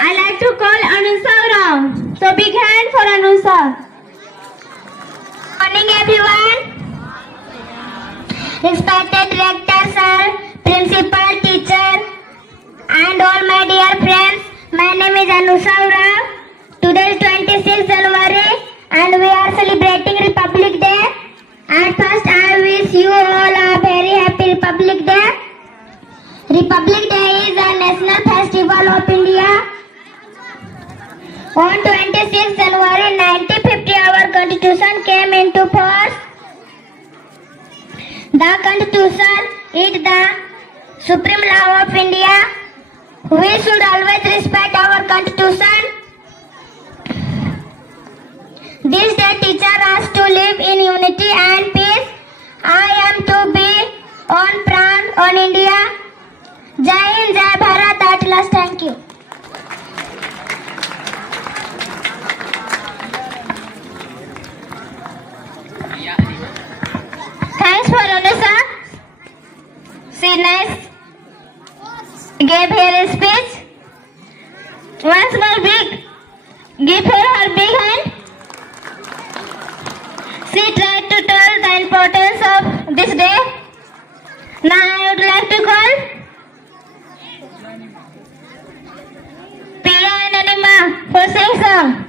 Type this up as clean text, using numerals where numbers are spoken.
I like to call Anusa Rao. So big hand for Anusa. Morning everyone. Respected director sir, principal, teacher and all my dear friends. My name is Anusa Rao. Today is 26 January and we are celebrating Republic Day. And first I wish you all a very happy Republic Day. Republic Day is a national festival of India. On 26 January 1950 our constitution came into force. The constitution is the supreme law of India. We should always respect our constitution. This day teaches us to live in unity and peace. I am to be on proud on India. Jai Hind, Jai Bharat. At last, thank you. Thanks for Anusa. She nice gave her speech. Once more big. Give her big hand. She tried to tell the importance of this day. Now I would like to call Pia and Anima for sing song.